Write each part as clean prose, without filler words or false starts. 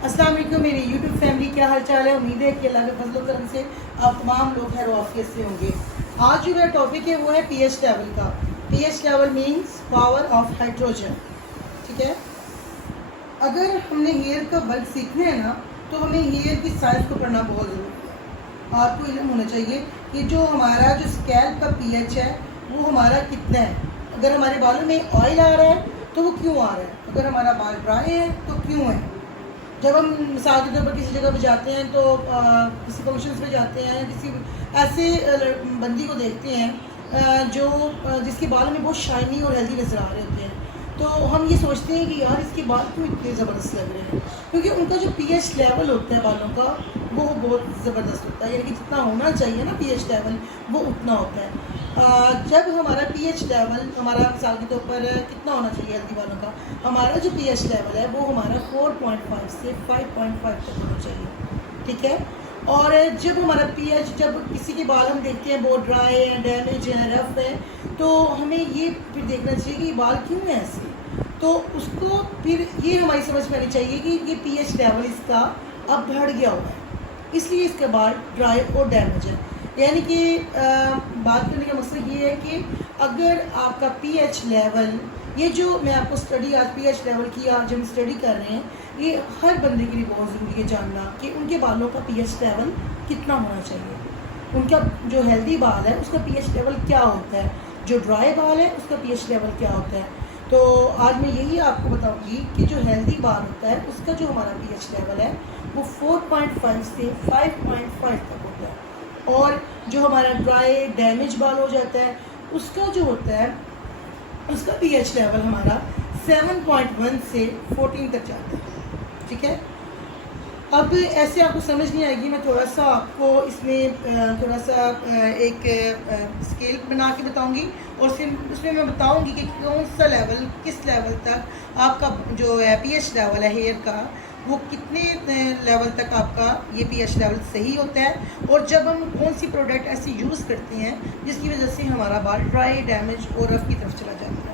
अस्सलाम वालेकुम मेरी यूट्यूब फैमिली, क्या हाल चाल है। उम्मीद है कि अल्लाह के फजल करम से आप तमाम लोग खैर आफियत से होंगे। आज जो मेरा टॉपिक है वो है पीएच लेवल का। PH level means power of hydrogen. ठीक है, अगर हमने हेयर का वर्क सीखना है ना तो हमें हेयर की साइंस को पढ़ना बहुत ज़रूरी है। आपको इल्म होना चाहिए कि जो हमारा जो स्कैल्प का पीएच है वो हमारा कितना है। अगर हमारे बालों में ऑयल आ रहा है तो वो क्यों आ रहा है, अगर हमारा बाल ड्राई है तो क्यों है। जब हम मिसाल के तौर पर किसी जगह पे जाते हैं तो किसी फंक्शंस पे जाते हैं, किसी ऐसे बंदी को देखते हैं जो जिसके बाल में बहुत शाइनी और हेल्दी नज़र आ रहे होते हैं, तो हम ये सोचते हैं कि यार इसके बाल क्यों इतने ज़बरदस्त लग रहे हैं, क्योंकि उनका जो पीएच लेवल होता है बालों का वो बहुत ज़बरदस्त होता है। यानी कि जितना होना चाहिए ना पीएच लेवल वो उतना होता है। जब हमारा पीएच लेवल हमारा मिसाल के तौर पर कितना होना चाहिए हेल्दी बालों का, हमारा जो पीएच लेवल है वो हमारा 4.5 से 5.5 तक होना चाहिए। ठीक है, और जब हमारा पीएच, जब किसी के बाल हम देखते हैं बहुत ड्राई है, डैमेज है, रफ है, तो हमें ये फिर देखना चाहिए कि बाल क्यों है ऐसे। तो उसको फिर ये हमारी समझ में आनी चाहिए कि ये पीएच लेवल इसका अब बढ़ गया हुआ है, इसलिए इसके बाल ड्राई और डैमेज है। यानी कि बात करने का मकसद ये है कि अगर आपका पीएच लेवल, ये जो मैं आपको स्टडी आज पीएच लेवल की आज हम स्टडी कर रहे हैं, ये हर बंदे के लिए बहुत ज़रूरी है जानना कि उनके बालों का पीएच लेवल कितना होना चाहिए। उनका जो हेल्दी बाल है उसका पीएच लेवल क्या होता है, जो ड्राई बाल है उसका पीएच लेवल क्या होता है। तो आज मैं यही आपको बताऊंगी कि जो हेल्दी बाल होता है उसका जो हमारा पीएच लेवल है वो 4.5 से 5.5 तक होता है, और जो हमारा ड्राई डैमेज बाल हो जाता है उसका जो होता है उसका पीएच लेवल हमारा 7.1 से 14 तक जाता है। ठीक है, अब ऐसे आपको समझ नहीं आएगी, मैं थोड़ा सा आपको इसमें थोड़ा सा एक स्केल बना के बताऊंगी, और फिर उसमें मैं बताऊंगी कि कौन सा लेवल, किस लेवल तक आपका जो है पीएच लेवल है हेयर का, वो कितने लेवल तक आपका ये पीएच लेवल सही होता है, और जब हम कौन सी प्रोडक्ट ऐसी यूज़ करते हैं जिसकी वजह से हमारा बाल ड्राई, डैमेज और रफ की तरफ चला जाता है।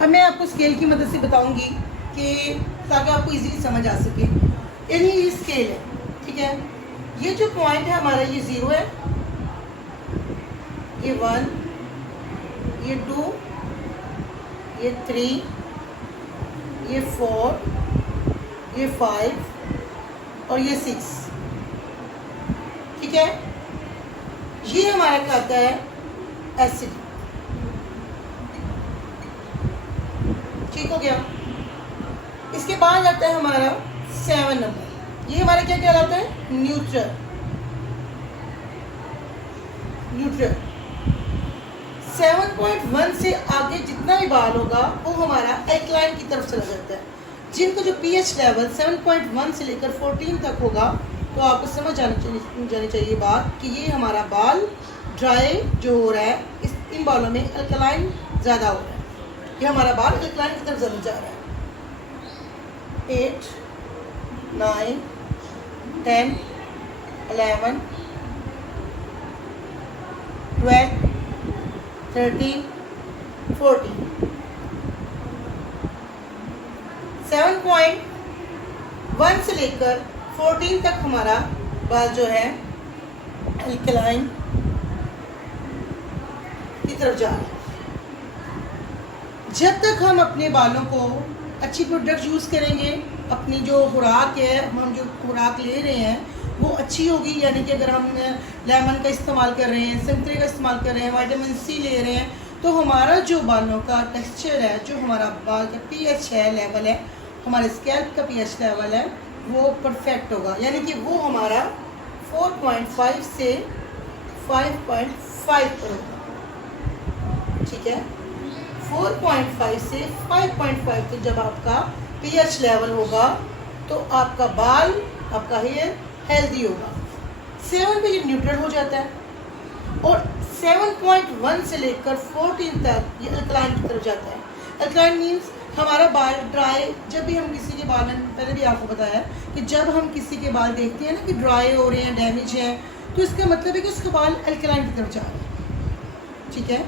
अब मैं आपको स्केल की मदद से बताऊंगी कि ताकि आपको इजीली समझ आ सके। यानी ये स्केल है, ठीक है, ये जो पॉइंट है हमारा ये 0 है, ये 1, ये 2, ये 3, ये 4, ये 5 और ये 6। ठीक है, ये हमारा कहता है एसिड। ठीक हो गया। इसके बाद आता है हमारा 7 नंबर, ये हमारा क्या कहलाता है, न्यूट्रल। न्यूट्रल 7.1 से आगे जितना भी बाल होगा वो हमारा एल्कलाइन की तरफ चला जाता है। जिनको जो पीएच लेवल 7.1 से लेकर 14 तक होगा तो आपको समझ जानी चाहिए बात कि ये हमारा बाल ड्राई जो हो रहा है, इन बालों में अल्कलाइन ज़्यादा हो रहा है, ये हमारा बाल अल्कलाइन की तरफ ज़्यादा जा रहा है। 8, 9, 10, 11, 12, 13, 14। 7.1 से लेकर 14 तक हमारा बाल जो है अल्कलाइन की तरफ जा रहा है। जब तक हम अपने बालों को अच्छी प्रोडक्ट यूज़ करेंगे, अपनी जो खुराक है, हम जो खुराक ले रहे हैं वो अच्छी होगी। यानी कि अगर हम लेमन का इस्तेमाल कर रहे हैं, संतरे का इस्तेमाल कर रहे हैं, विटामिन सी ले रहे हैं, तो हमारा जो बालों का टेक्सचर है, जो हमारा बाल का पीएच है लेवल है, हमारे स्कैल्प का पीएच लेवल है, वो परफेक्ट होगा। यानी कि वो हमारा 4.5 से 5.5 पर होगा। ठीक है, 4.5 से 5.5 तक जब आपका पीएच लेवल होगा तो आपका बाल, आपका हेयर हेल्दी होगा। 7 पे ये न्यूट्रल हो जाता है, और 7.1 से लेकर 14 तक ये अल्कलाइन की तरफ जाता है। अल्कलाइन मीन्स हमारा बाल ड्राई, जब भी हम किसी के बाल, पहले भी आपको बताया कि जब हम किसी के बाल देखते हैं ना कि ड्राई हो रहे हैं, डैमेज हैं, तो इसका मतलब है कि उसका बाल अल्कलाइन की तरफ जा रहा है। ठीक है,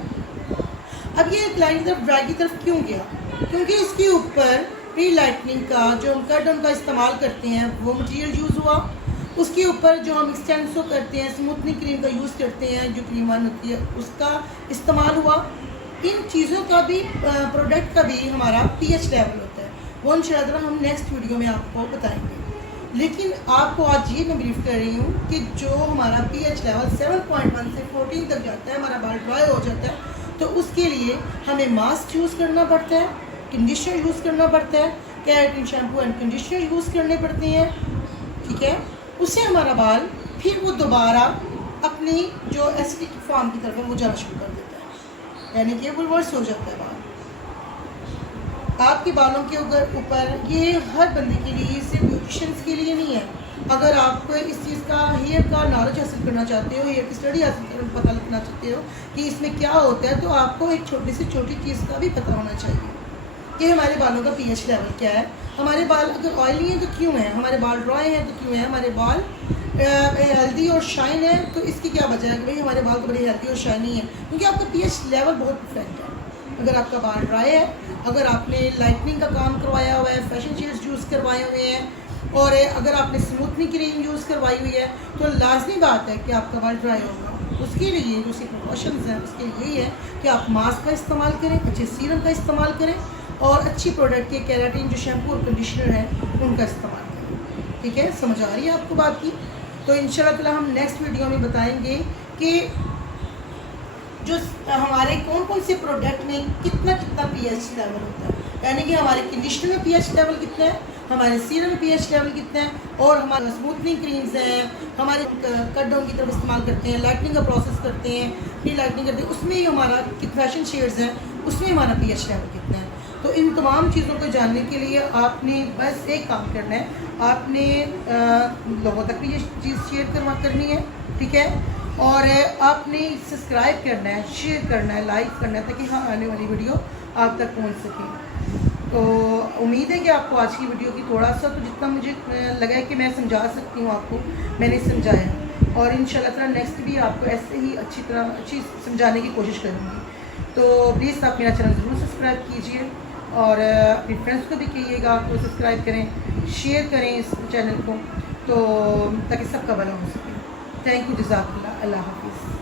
अब ये अल्कलाइन की तरफ, ड्राई की तरफ क्यों गया, क्योंकि इसके ऊपर प्री लाइटनिंग का जो हम कट ऑन का इस्तेमाल करते हैं वो मटेरियल यूज़ हुआ। उसके ऊपर जो हम एक्सटेंसो करते हैं, स्मूथनिंग क्रीम का यूज़ करते हैं, जो क्रीम वन होती है उसका इस्तेमाल हुआ। इन चीज़ों का भी प्रोडक्ट का भी हमारा पीएच लेवल होता है, वो इंशाअल्लाह हम नेक्स्ट वीडियो में आपको बताएंगे। लेकिन आपको आज ये मैं ब्रीफ कर रही हूँ कि जो हमारा पीएच लेवल 7.1 से 14 तक जाता है, हमारा बाल ड्राई हो जाता है, तो उसके लिए हमें मास्क यूज़ करना पड़ता है, कंडीशनर यूज़ करना पड़ता है, keratin shampoo and conditioner use करने पड़ते हैं, ठीक है। उससे हमारा बाल फिर वो दोबारा अपनी जो एसिडिक फॉर्म की तरफ वो जाना शुरू कर देता है, यानी कि वो रिवर्स हो जाता है बाल। आपके बालों के ऊपर ये हर बंदे के लिए, सिर्फ ब्यूटिशियंस के लिए नहीं है। अगर आप इस चीज़ का हेयर का नॉलेज हासिल करना चाहते हो, हेयर की स्टडी हासिल करना, पता लगना चाहते हो कि इसमें क्या होता है, तो आपको एक छोटी से छोटी चीज़ का भी पता होना चाहिए कि हमारे बालों का पीएच लेवल क्या है। हमारे बाल अगर ऑयली हैं तो क्यों है, हमारे बाल ड्राई हैं तो क्यों है, हमारे बाल हेल्दी और शाइन है तो इसकी क्या वजह है कि भाई हमारे बाल तो बड़े हेल्दी और शाइनी है, क्योंकि आपका पीएच लेवल बहुत परफेक्ट है। अगर आपका बाल ड्राई है, अगर आपने लाइटनिंग का काम करवाया हुआ है, फैशन शेड्स यूज़ करवाए हुए हैं, और अगर आपने स्मूथनिंग क्रीम यूज़ करवाई हुई है, तो लाजमी बात है कि आपका बाल ड्राई होगा। उसके लिए जो उसके प्रिकॉशंस हैं उसके लिए ये है कि आप मास्क का इस्तेमाल करें, अच्छे सीरम का इस्तेमाल करें, और अच्छी प्रोडक्ट के केराटिन जो शैम्पू और कंडीशनर है उनका इस्तेमाल करें, ठीक है। समझ आ रही है आपको बात की? तो इंशाल्लाह हम नेक्स्ट वीडियो में बताएंगे कि जो हमारे कौन कौन से प्रोडक्ट में कितना कितना पीएच लेवल होता है, यानी कि हमारे कंडीशनर में पीएच लेवल कितना है, हमारे सीरम में पीएच लेवल कितना है, और हमारे स्मूथनिंग क्रीम्स हैं, हमारे कटडाउन की तरफ इस्तेमाल करते हैं, लाइटनिंग का प्रोसेस करते हैं, प्री लाइटनिंग करते हैं, उसमें ही हमारा फैशन शेड्स हैं, उसमें हमारा पीएच लेवल कितना है। तो इन तमाम चीज़ों को जानने के लिए आपने बस एक काम करना है, आपने लोगों तक भी ये चीज़ शेयर करनी है, ठीक है, और आपने सब्सक्राइब करना है, शेयर करना है, लाइक करना है, ताकि हाँ आने वाली वीडियो आप तक पहुंच सके। तो उम्मीद है कि आपको आज की वीडियो की थोड़ा सा तो जितना मुझे लगा है कि मैं समझा सकती हूँ आपको, मैंने समझाया, और इंशाल्लाह नेक्स्ट भी आपको ऐसे ही अच्छी समझाने की कोशिश करूँगी। तो प्लीज़ आप मेरा चैनल ज़रूर सब्सक्राइब कीजिए, और अपने फ्रेंड्स को भी कहिएगा आपको सब्सक्राइब करें, शेयर करें इस चैनल को, तो ताकि सबका भला हो सके। थैंक यू, जज़ाकल्लाह, अल्लाह हाफ़िज़।